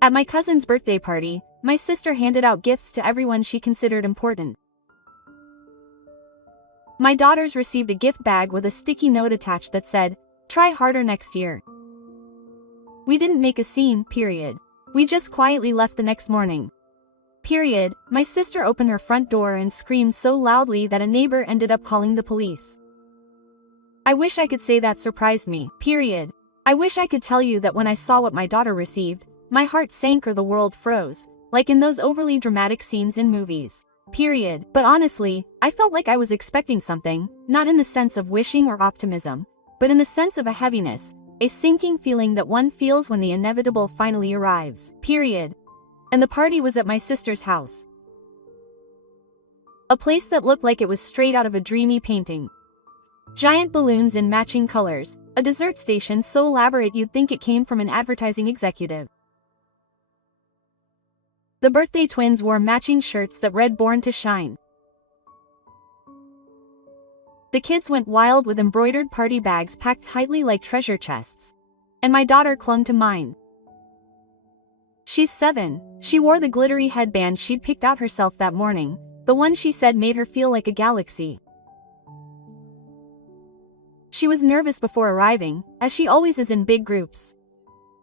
At my cousin's birthday party, my sister handed out gifts to everyone she considered important. My daughters received a gift bag with a sticky note attached that said, "Try harder next year." We didn't make a scene, period. We just quietly left the next morning. Period. My sister opened her front door and screamed so loudly that a neighbor ended up calling the police. I wish I could say that surprised me, period. I wish I could tell you that when I saw what my daughter received, my heart sank or the world froze, like in those overly dramatic scenes in movies. Period. But honestly, I felt like I was expecting something, not in the sense of wishing or optimism, but in the sense of a heaviness, a sinking feeling that one feels when the inevitable finally arrives. Period. And the party was at my sister's house. A place that looked like it was straight out of a dreamy painting. Giant balloons in matching colors, a dessert station so elaborate you'd think it came from an advertising executive. The birthday twins wore matching shirts that read "Born to Shine." The kids went wild with embroidered party bags packed tightly like treasure chests. And my daughter clung to mine. She's 7. She wore the glittery headband she'd picked out herself that morning, the one she said made her feel like a galaxy. She was nervous before arriving, as she always is in big groups.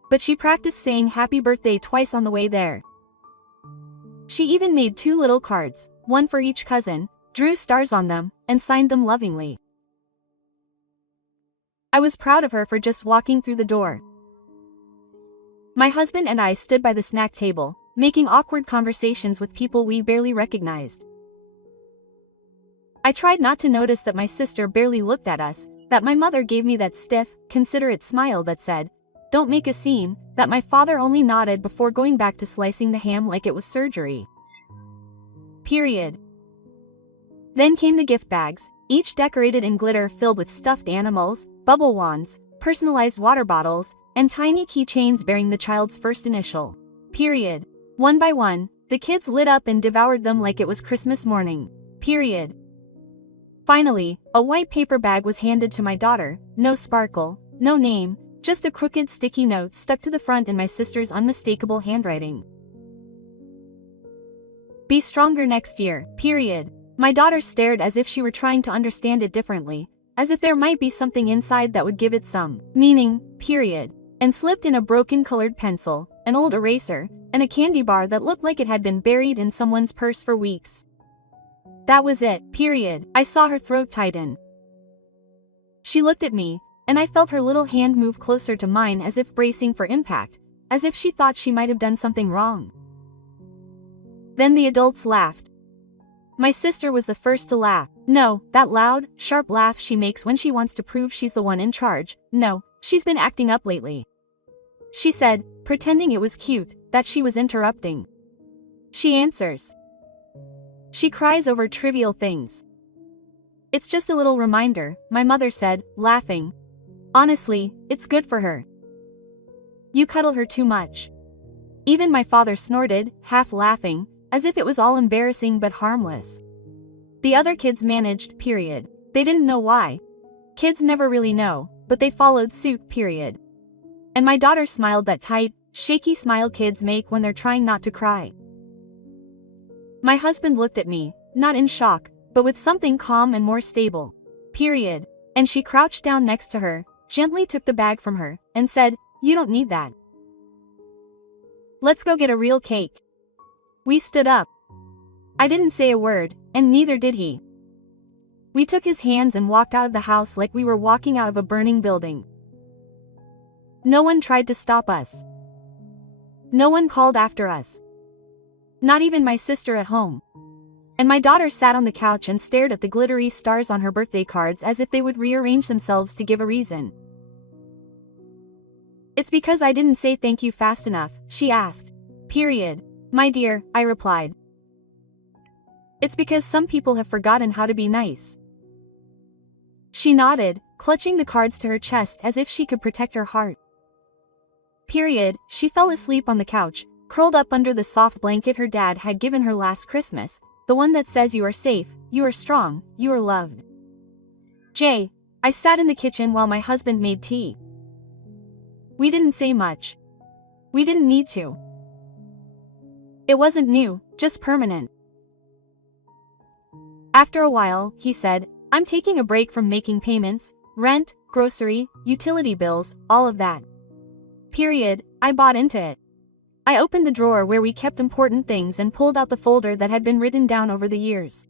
But she practiced saying happy birthday twice on the way there. She even made 2 little cards, one for each cousin, drew stars on them, and signed them lovingly. I was proud of her for just walking through the door. My husband and I stood by the snack table, making awkward conversations with people we barely recognized. I tried not to notice that my sister barely looked at us, that my mother gave me that stiff, considerate smile that said, "Don't make a scene," that my father only nodded before going back to slicing the ham like it was surgery. Period. Then came the gift bags, each decorated in glitter filled with stuffed animals, bubble wands, personalized water bottles, and tiny keychains bearing the child's first initial. Period. One by one, the kids lit up and devoured them like it was Christmas morning. Period. Finally, a white paper bag was handed to my daughter, no sparkle, no name, just a crooked sticky note stuck to the front in my sister's unmistakable handwriting. "Be stronger next year, period." My daughter stared as if she were trying to understand it differently, as if there might be something inside that would give it some meaning, period, and slipped in a broken colored pencil, an old eraser, and a candy bar that looked like it had been buried in someone's purse for weeks. That was it, period. I saw her throat tighten. She looked at me, and I felt her little hand move closer to mine as if bracing for impact, as if she thought she might have done something wrong. Then the adults laughed. My sister was the first to laugh. No, that loud, sharp laugh she makes when she wants to prove she's the one in charge. No, she's been acting up lately. She said, pretending it was cute, that she was interrupting. She answers. She cries over trivial things. "It's just a little reminder," my mother said, laughing. "Honestly, it's good for her. You cuddle her too much." Even my father snorted, half laughing, as if it was all embarrassing but harmless. The other kids managed, period. They didn't know why. Kids never really know, but they followed suit, period. And my daughter smiled that tight, shaky smile kids make when they're trying not to cry. My husband looked at me, not in shock, but with something calm and more stable. Period. And she crouched down next to her, gently took the bag from her, and said, "You don't need that. Let's go get a real cake." We stood up. I didn't say a word, and neither did he. We took his hands and walked out of the house like we were walking out of a burning building. No one tried to stop us. No one called after us. Not even my sister at home. And my daughter sat on the couch and stared at the glittery stars on her birthday cards as if they would rearrange themselves to give a reason. "It's because I didn't say thank you fast enough," she asked. Period. "My dear," I replied. "It's because some people have forgotten how to be nice." She nodded, clutching the cards to her chest as if she could protect her heart. Period. She fell asleep on the couch, curled up under the soft blanket her dad had given her last Christmas, the one that says you are safe, you are strong, you are loved. I sat in the kitchen while my husband made tea. We didn't say much. We didn't need to. It wasn't new, just permanent. After a while, he said, I'm taking a break from making payments, rent, grocery, utility bills, all of that. Period. I bought into it. I opened the drawer where we kept important things and pulled out the folder that had been written down over the years.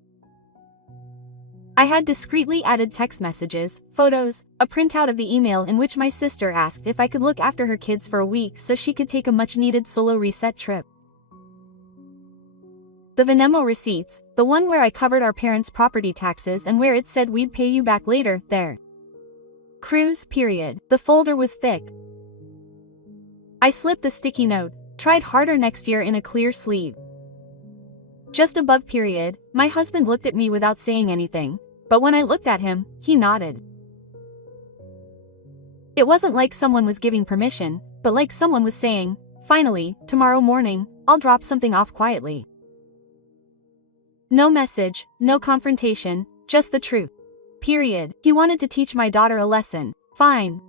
I had discreetly added text messages, photos, a printout of the email in which my sister asked if I could look after her kids for a week so she could take a much-needed solo reset trip. The Venmo receipts, the one where I covered our parents' property taxes and where it said we'd pay you back later, there. Cruise, period. The folder was thick. I slipped the sticky note, tried harder next year in a clear sleeve. Just above period, my husband looked at me without saying anything, but when I looked at him, he nodded. It wasn't like someone was giving permission, but like someone was saying, finally, tomorrow morning, I'll drop something off quietly. No message, no confrontation, just the truth. Period. He wanted to teach my daughter a lesson. Fine.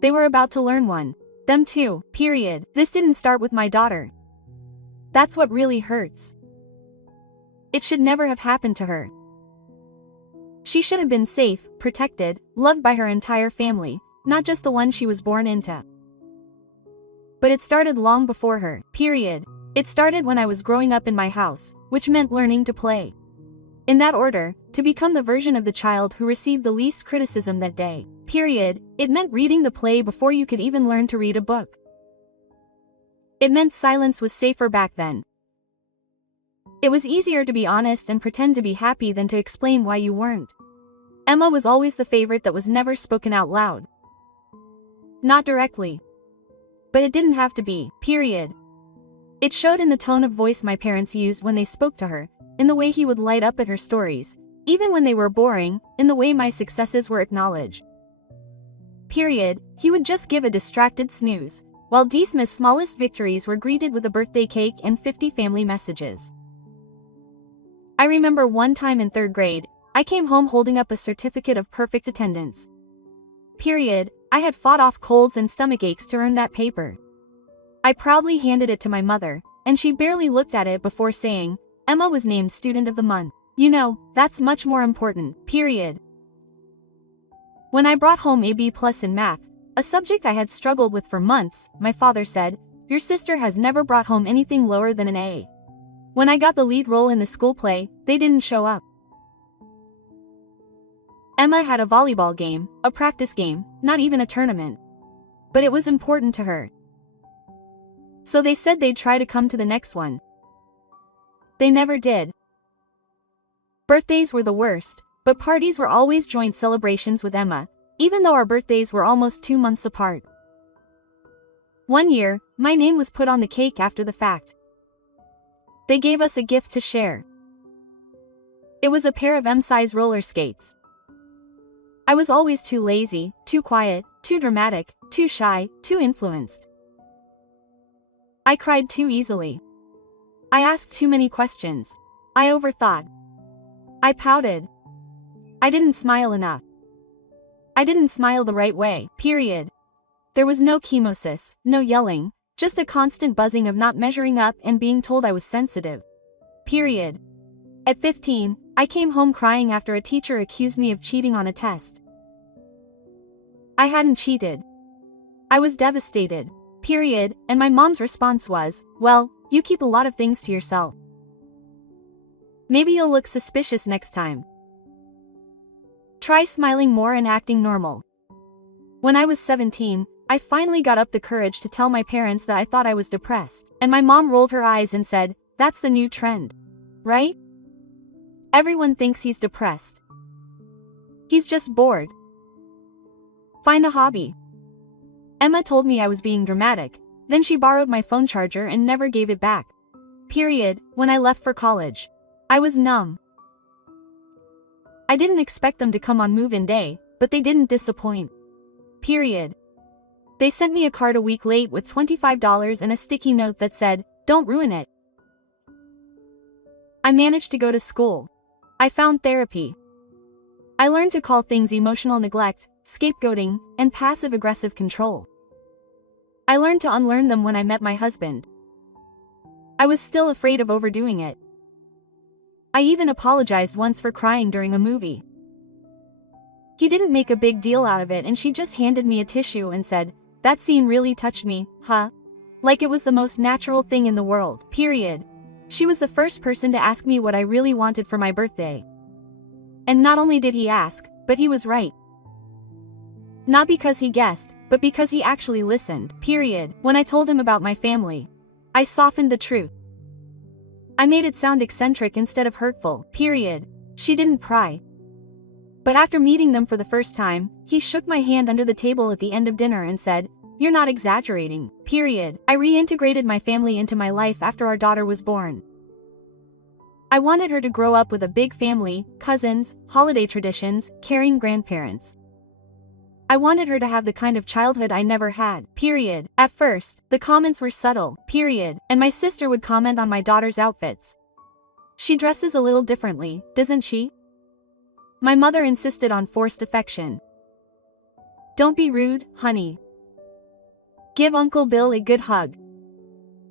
They were about to learn one. Them too. Period. This didn't start with my daughter. That's what really hurts. It should never have happened to her. She should have been safe, protected, loved by her entire family, not just the one she was born into. But it started long before her. Period. It started when I was growing up in my house, which meant learning to play. In that order, to become the version of the child who received the least criticism that day. Period. It meant reading the play before you could even learn to read a book. It meant silence was safer back then. It was easier to be honest and pretend to be happy than to explain why you weren't. Emma was always the favorite that was never spoken out loud. Not directly. But it didn't have to be. Period. It showed in the tone of voice my parents used when they spoke to her, in the way he would light up at her stories, even when they were boring, in the way my successes were acknowledged. Period. He would just give a distracted snooze, while Deesma's smallest victories were greeted with a birthday cake and 50 family messages. I remember one time in 3rd grade, I came home holding up a certificate of perfect attendance. Period. I had fought off colds and stomach aches to earn that paper. I proudly handed it to my mother, and she barely looked at it before saying, Emma was named Student of the Month. You know, that's much more important. Period. When I brought home a B+ in math, a subject I had struggled with for months, my father said, your sister has never brought home anything lower than an A. When I got the lead role in the school play, they didn't show up. Emma had a volleyball game, a practice game, not even a tournament. But it was important to her. So they said they'd try to come to the next one. They never did. Birthdays were the worst, but parties were always joint celebrations with Emma, even though our birthdays were almost 2 months apart. One year, my name was put on the cake after the fact. They gave us a gift to share. It was a pair of M-size roller skates. I was always too lazy, too quiet, too dramatic, too shy, too influenced. I cried too easily. I asked too many questions. I overthought. I pouted. I didn't smile enough. I didn't smile the right way. Period. There was no chemosis, no yelling, just a constant buzzing of not measuring up and being told I was sensitive. Period. At 15, I came home crying after a teacher accused me of cheating on a test. I hadn't cheated. I was devastated. Period, and my mom's response was, well, you keep a lot of things to yourself. Maybe you'll look suspicious next time. Try smiling more and acting normal. When I was 17, I finally got up the courage to tell my parents that I thought I was depressed, and my mom rolled her eyes and said, that's the new trend. Right? Everyone thinks he's depressed. He's just bored. Find a hobby. Emma told me I was being dramatic, then she borrowed my phone charger and never gave it back. Period. When I left for college, I was numb. I didn't expect them to come on move-in day, but they didn't disappoint. Period. They sent me a card a week late with $25 and a sticky note that said, don't ruin it. I managed to go to school. I found therapy. I learned to call things emotional neglect, scapegoating, and passive-aggressive control. I learned to unlearn them when I met my husband. I was still afraid of overdoing it. I even apologized once for crying during a movie. He didn't make a big deal out of it and she just handed me a tissue and said, "That scene really touched me, huh?" Like it was the most natural thing in the world, period. She was the first person to ask me what I really wanted for my birthday. And not only did he ask, but he was right. Not because he guessed, but because he actually listened, period. When I told him about my family, I softened the truth. I made it sound eccentric instead of hurtful, period. She didn't pry. But after meeting them for the first time, he shook my hand under the table at the end of dinner and said, "You're not exaggerating, period." I reintegrated my family into my life after our daughter was born. I wanted her to grow up with a big family, cousins, holiday traditions, caring grandparents. I wanted her to have the kind of childhood I never had, period. At first, the comments were subtle, period, and my sister would comment on my daughter's outfits. "She dresses a little differently, doesn't she?" My mother insisted on forced affection. "Don't be rude, honey. Give Uncle Bill a good hug."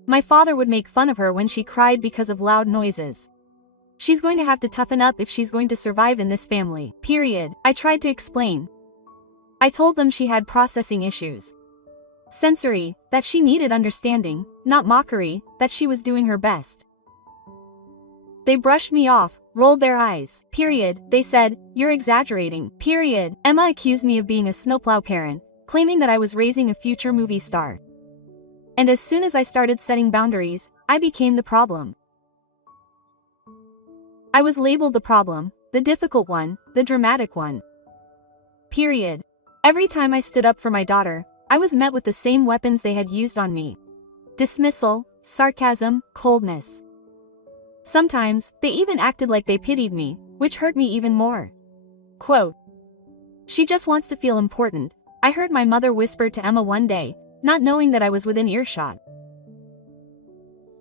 My father would make fun of her when she cried because of loud noises. "She's going to have to toughen up if she's going to survive in this family, period." I tried to explain. I told them she had processing issues. Sensory, that she needed understanding, not mockery, that she was doing her best. They brushed me off, rolled their eyes, period. They said, "You're exaggerating, period." Emma accused me of being a snowplow parent, claiming that I was raising a future movie star. And as soon as I started setting boundaries, I became the problem. I was labeled the problem, the difficult one, the dramatic one. Period. Every time I stood up for my daughter, I was met with the same weapons they had used on me. Dismissal, sarcasm, coldness. Sometimes, they even acted like they pitied me, which hurt me even more. Quote, "She just wants to feel important," I heard my mother whisper to Emma one day, not knowing that I was within earshot.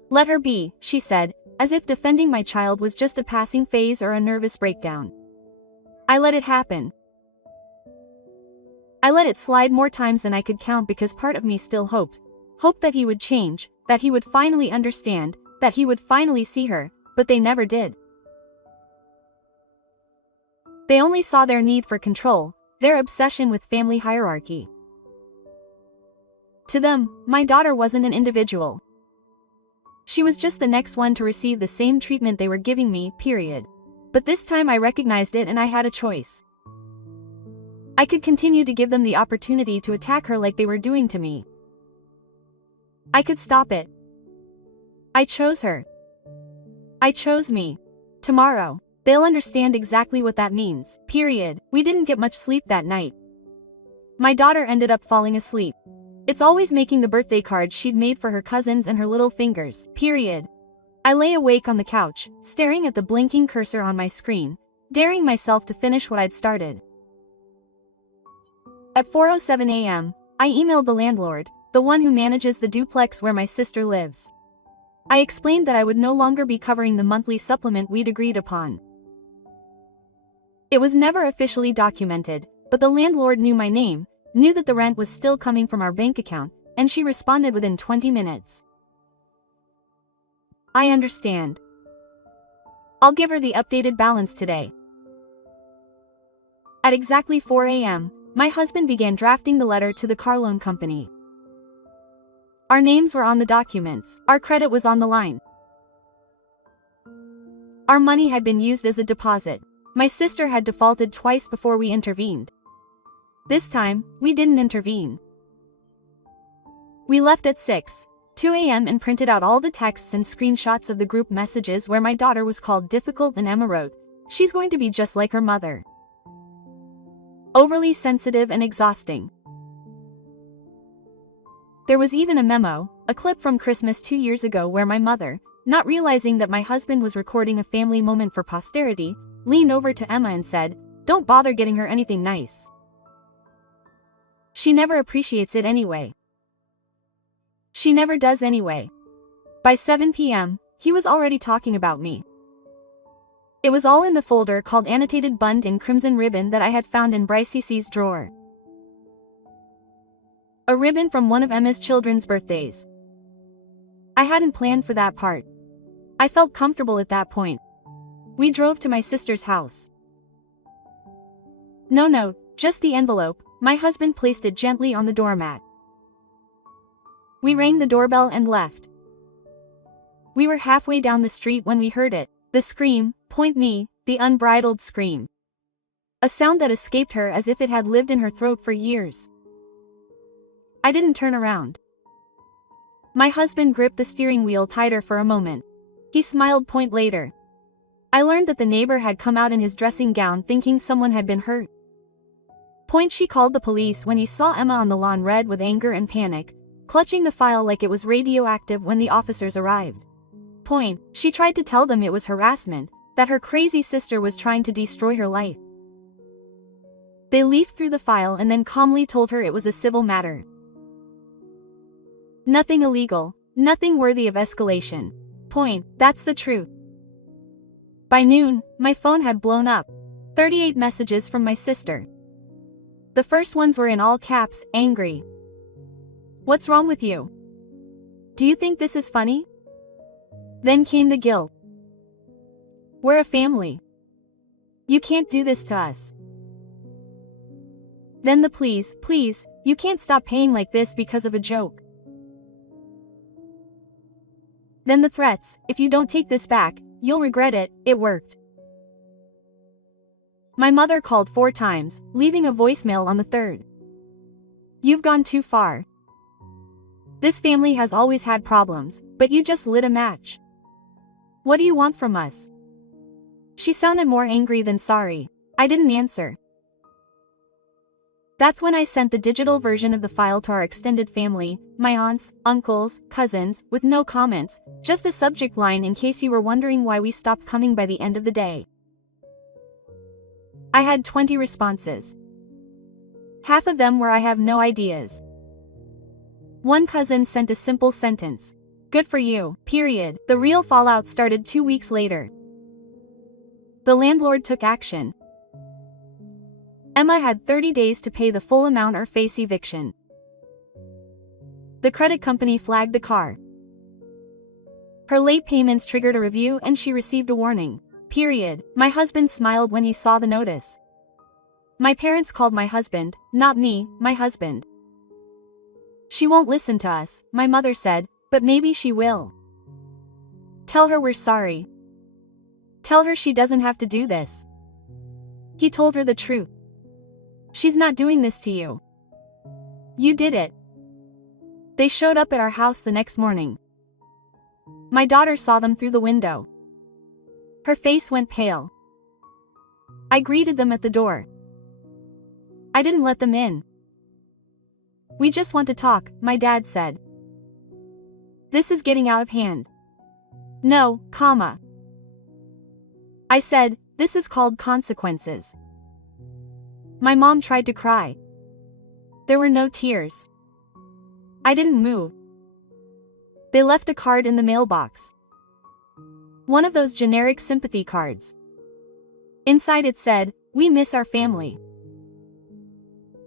"Let her be," she said, as if defending my child was just a passing phase or a nervous breakdown. I let it happen. I let it slide more times than I could count because part of me still hoped that he would change, that he would finally understand, that he would finally see her, but they never did. They only saw their need for control, their obsession with family hierarchy. To them, my daughter wasn't an individual. She was just the next one to receive the same treatment they were giving me, period. But this time I recognized it and I had a choice. I could continue to give them the opportunity to attack her like they were doing to me. I could stop it. I chose her. I chose me. Tomorrow, they'll understand exactly what that means, period. We didn't get much sleep that night. My daughter ended up falling asleep. It's always making the birthday cards she'd made for her cousins and her little fingers, period. I lay awake on the couch, staring at the blinking cursor on my screen, daring myself to finish what I'd started. At 4:07 a.m., I emailed the landlord, the one who manages the duplex where my sister lives. I explained that I would no longer be covering the monthly supplement we'd agreed upon. It was never officially documented, but the landlord knew my name, knew that the rent was still coming from our bank account, and she responded within 20 minutes. "I understand. I'll give her the updated balance today." At exactly 4 a.m., my husband began drafting the letter to the car loan company. Our names were on the documents, our credit was on the line. Our money had been used as a deposit. My sister had defaulted twice before we intervened. This time, we didn't intervene. We left at 6:02 a.m. and printed out all the texts and screenshots of the group messages where my daughter was called difficult and Emma wrote, "She's going to be just like her mother. Overly sensitive and exhausting." There was even a memo, a clip from Christmas 2 years ago where my mother, not realizing that my husband was recording a family moment for posterity, leaned over to Emma and said, "Don't bother getting her anything nice. She never appreciates it anyway. She never does anyway." By 7 p.m., he was already talking about me. It was all in the folder called Annotated Bund in crimson ribbon that I had found in Bryce's drawer. A ribbon from one of Emma's children's birthdays. I hadn't planned for that part. I felt comfortable at that point. We drove to my sister's house. No note, just the envelope. My husband placed it gently on the doormat. We rang the doorbell and left. We were halfway down the street when we heard it. The scream, point me, the unbridled scream. A sound that escaped her as if it had lived in her throat for years. I didn't turn around. My husband gripped the steering wheel tighter for a moment. He smiled. Point later, I learned that the neighbor had come out in his dressing gown thinking someone had been hurt. Point she called the police when he saw Emma on the lawn, red with anger and panic, clutching the file like it was radioactive when the officers arrived. Point, she tried to tell them it was harassment, that her crazy sister was trying to destroy her life. They leafed through the file and then calmly told her it was a civil matter. Nothing illegal, nothing worthy of escalation. Point, that's the truth. By noon, my phone had blown up. 38 messages from my sister. The first ones were in all caps, angry. What's wrong with you? Do you think this is funny? Then came the guilt. We're a family. You can't do this to us. Then the please, you can't stop paying like this because of a joke. Then the threats, if you don't take this back, you'll regret it. It worked. My mother called 4 times, leaving a voicemail on the 3rd. You've gone too far. This family has always had problems, but you just lit a match. What do you want from us? She sounded more angry than sorry. I didn't answer. That's when I sent the digital version of the file to our extended family, my aunts, uncles, cousins, with no comments, just a subject line in case you were wondering why we stopped coming by the end of the day. I had 20 responses. Half of them were I have no ideas. One cousin sent a simple sentence. Good for you, period. The real fallout started 2 weeks later. The landlord took action. Emma had 30 days to pay the full amount or face eviction. The credit company flagged the car. Her late payments triggered a review and she received a warning. Period. My husband smiled when he saw the notice. My parents called my husband, not me, my husband. She won't listen to us, my mother said, but maybe she will. Tell her we're sorry. Tell her she doesn't have to do this. He told her the truth. She's not doing this to you. You did it. They showed up at our house the next morning. My daughter saw them through the window. Her face went pale. I greeted them at the door. I didn't let them in. We just want to talk, my dad said. This is getting out of hand. No, comma. I said, this is called consequences. My mom tried to cry. There were no tears. I didn't move. They left a card in the mailbox. One of those generic sympathy cards. Inside it said, we miss our family.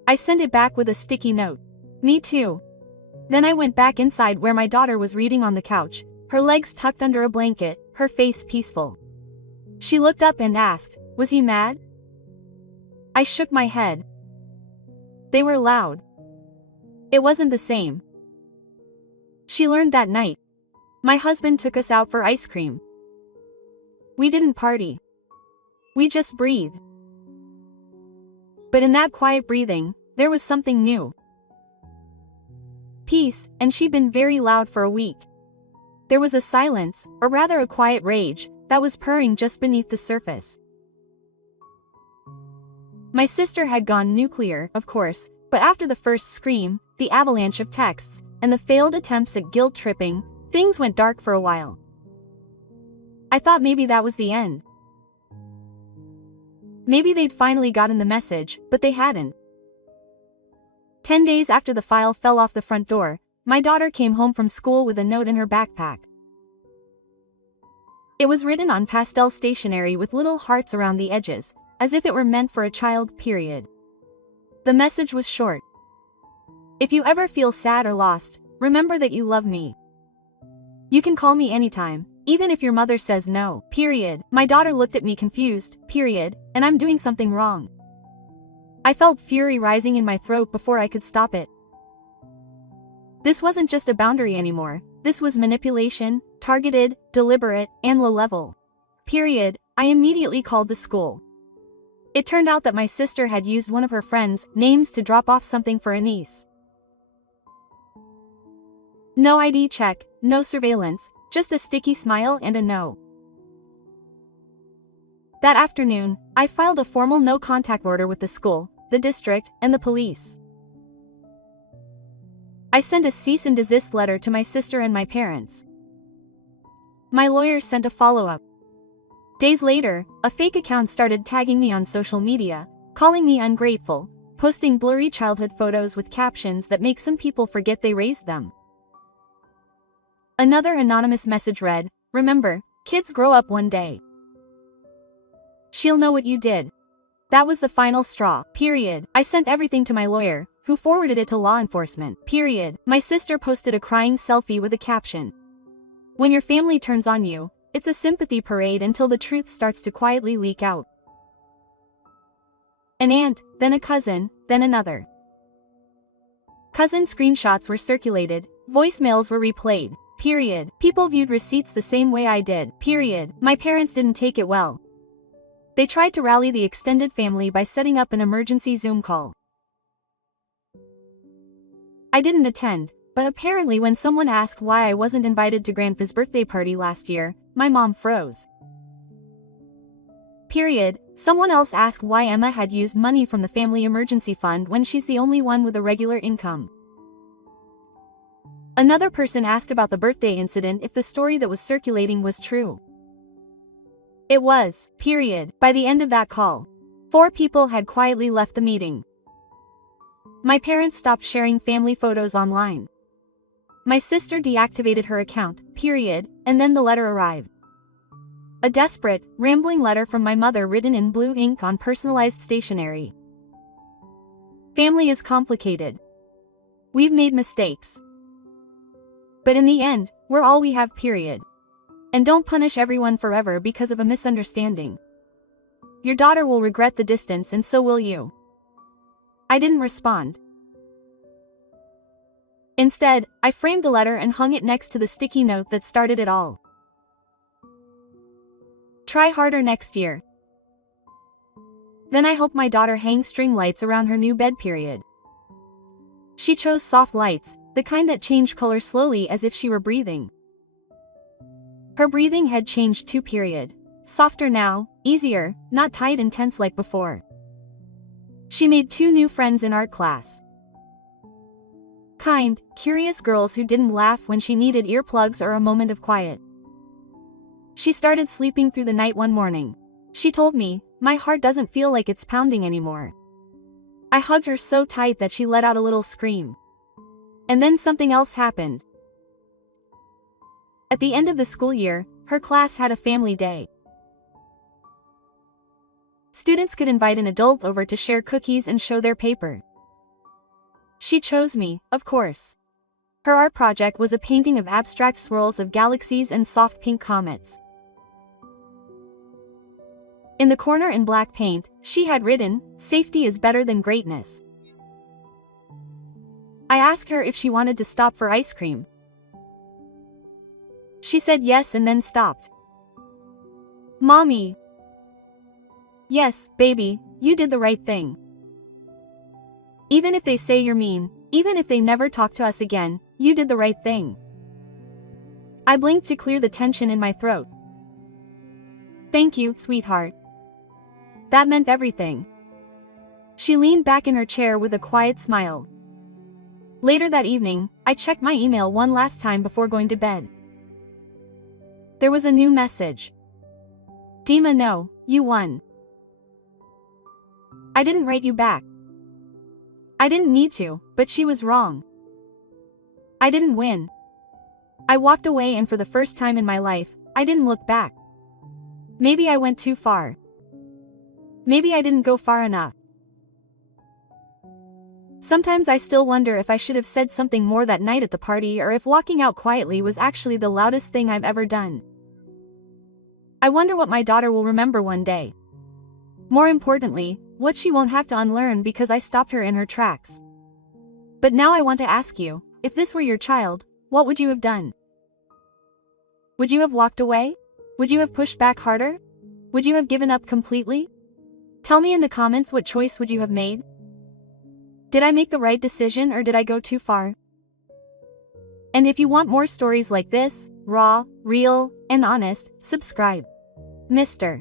I sent it back with a sticky note. Me too. Then I went back inside where my daughter was reading on the couch, her legs tucked under a blanket, her face peaceful. She looked up and asked, was he mad? I shook my head. They were loud. It wasn't the same. She learned that night. My husband took us out for ice cream. We didn't party. We just breathed. But in that quiet breathing, there was something new. Peace, and she'd been very loud for a week. There was a silence, or rather a quiet rage, that was purring just beneath the surface. My sister had gone nuclear, of course, but after the first scream, the avalanche of texts, and the failed attempts at guilt tripping, things went dark for a while. I thought maybe that was the end. Maybe they'd finally gotten the message, but they hadn't. 10 days after the file fell off the front door, my daughter came home from school with a note in her backpack. It was written on pastel stationery with little hearts around the edges, as if it were meant for a child, period. The message was short. If you ever feel sad or lost, remember that you love me. You can call me anytime, even if your mother says no, period. My daughter looked at me confused, period, and I'm doing something wrong. I felt fury rising in my throat before I could stop it. This wasn't just a boundary anymore, this was manipulation, targeted, deliberate, and low-level. Period. I immediately called the school. It turned out that my sister had used one of her friends' names to drop off something for a niece. No ID check, no surveillance, just a sticky smile and a no. That afternoon, I filed a formal no-contact order with the school, the district, and the police. I sent a cease and desist letter to my sister and my parents. My lawyer sent a follow-up. Days later, a fake account started tagging me on social media, calling me ungrateful, posting blurry childhood photos with captions that make some people forget they raised them. Another anonymous message read, "Remember, kids grow up one day. She'll know what you did." That was the final straw, period. I sent everything to my lawyer, who forwarded it to law enforcement, period. My sister posted a crying selfie with a caption. "When your family turns on you, it's a sympathy parade until the truth starts to quietly leak out." An aunt, then a cousin, then another. Cousin screenshots were circulated, voicemails were replayed, period. People viewed receipts the same way I did, period. My parents didn't take it well. They tried to rally the extended family by setting up an emergency Zoom call. I didn't attend, but apparently when someone asked why I wasn't invited to Grandpa's birthday party last year, my mom froze. Period. Someone else asked why Emma had used money from the family emergency fund when she's the only one with a regular income. Another person asked about the birthday incident if the story that was circulating was true. It was, period. By the end of that call, 4 people had quietly left the meeting. My parents stopped sharing family photos online. My sister deactivated her account, period, and then the letter arrived. A desperate, rambling letter from my mother written in blue ink on personalized stationery. Family is complicated. We've made mistakes. But in the end, we're all we have, period. And don't punish everyone forever because of a misunderstanding. Your daughter will regret the distance and so will you. I didn't respond. Instead, I framed the letter and hung it next to the sticky note that started it all. Try harder next year. Then I helped my daughter hang string lights around her new bed, period. She chose soft lights, the kind that changed color slowly as if she were breathing. Her breathing had changed too, period. Softer now, easier, not tight and tense like before. She made 2 new friends in art class. Kind, curious girls who didn't laugh when she needed earplugs or a moment of quiet. She started sleeping through the night one morning. She told me, "My heart doesn't feel like it's pounding anymore." I hugged her so tight that she let out a little scream. And then something else happened. At the end of the school year, her class had a family day. Students could invite an adult over to share cookies and show their paper. She chose me, of course. Her art project was a painting of abstract swirls of galaxies and soft pink comets. In the corner in black paint, she had written, "Safety is better than greatness." I asked her if she wanted to stop for ice cream. She said yes and then stopped. "Mommy." "Yes, baby, you did the right thing. Even if they say you're mean, even if they never talk to us again, you did the right thing." I blinked to clear the tension in my throat. "Thank you, sweetheart." That meant everything. She leaned back in her chair with a quiet smile. Later that evening, I checked my email one last time before going to bed. There was a new message. "Dima, no, you won." I didn't write you back. I didn't need to, but she was wrong. I didn't win. I walked away and for the first time in my life, I didn't look back. Maybe I went too far. Maybe I didn't go far enough. Sometimes I still wonder if I should have said something more that night at the party or if walking out quietly was actually the loudest thing I've ever done. I wonder what my daughter will remember one day. More importantly, what she won't have to unlearn because I stopped her in her tracks. But now I want to ask you, if this were your child, what would you have done? Would you have walked away? Would you have pushed back harder? Would you have given up completely? Tell me in the comments what choice would you have made? Did I make the right decision or did I go too far? And if you want more stories like this, raw, real, and honest, subscribe. Mr.